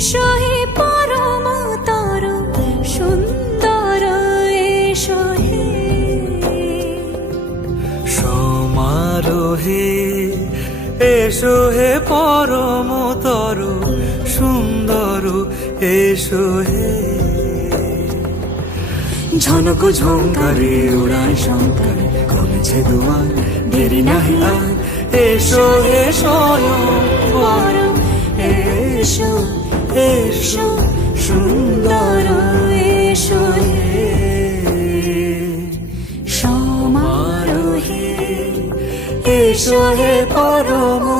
এসো হে পরমতর সুন্দর সুন্দর এসো হে ঝনক ঝঙ্কারে উড়ায় শঙ্কার কমেছে দুয়ার দেরি নাহি এসো হে স্বয়ং এসো সুন্দর এসো হে সমারোহে এসো হে পরম